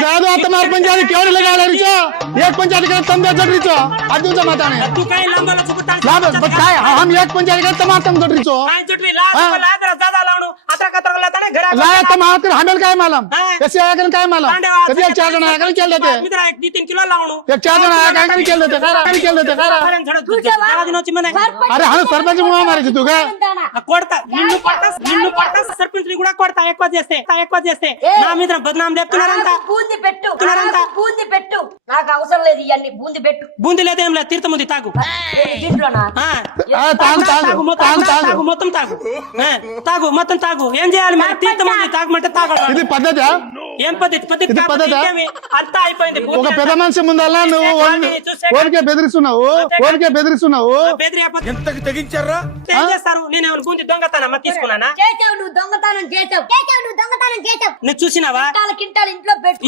ज्यादा तुम्हारे पंचायत क्यों नहीं लगा रिचो एक पंचायत का तुम दे रिचो आज तुम माता ने तू काय लांबाला चुकता लाभ बताए हम एक पंचायत का तुम तुम दे रिचो काय चुटवी ला जरा ज्यादा लावणो आता कतर लाता ने घरा ला तुम आकर हमें काय मालूम कैसे आकर काय मालूम कभी एक चार जन आकर चल देते मित्र 1-3 किलो लावणो एक चार जन आकर चल देते करा जरा दिनोची म्हणे अरे हम सरपंच मुआ मारे तू काय कोडता निन्नु पडता सरपंच ని కూడా కొడతా ఎక్కువ చేస్తే నా మీద బదనాం లేపుతున్నారంతా బూంది పెట్టు నాకు అవసరం లేదు ఇవన్నీ బూంది లేదు ఏం లేదు తీర్థముంది తాగు దీంట్లోనా తాగు మొత్తం తాగు ఏం చేయాలి మరి తీర్థముంది తాగమంటే తాగడం ఇది పద్ధతి ఏం పద్ధతి అంతా అయిపోయింది ఒక పెద్ద మనిషి ముందల్లా నువ్వు ఓరికే బెదిరిస్తున్నావు ఎంతకి తెగించారా ఏం చేస్తారు నేను ఏమైనా బూంది దొంగతనం తీసుకున్నానా చేసావు నువ్వు దొంగతనం చేసావు నువ్వు చూసినావా కింటాలు ఇంట్లో పెట్టు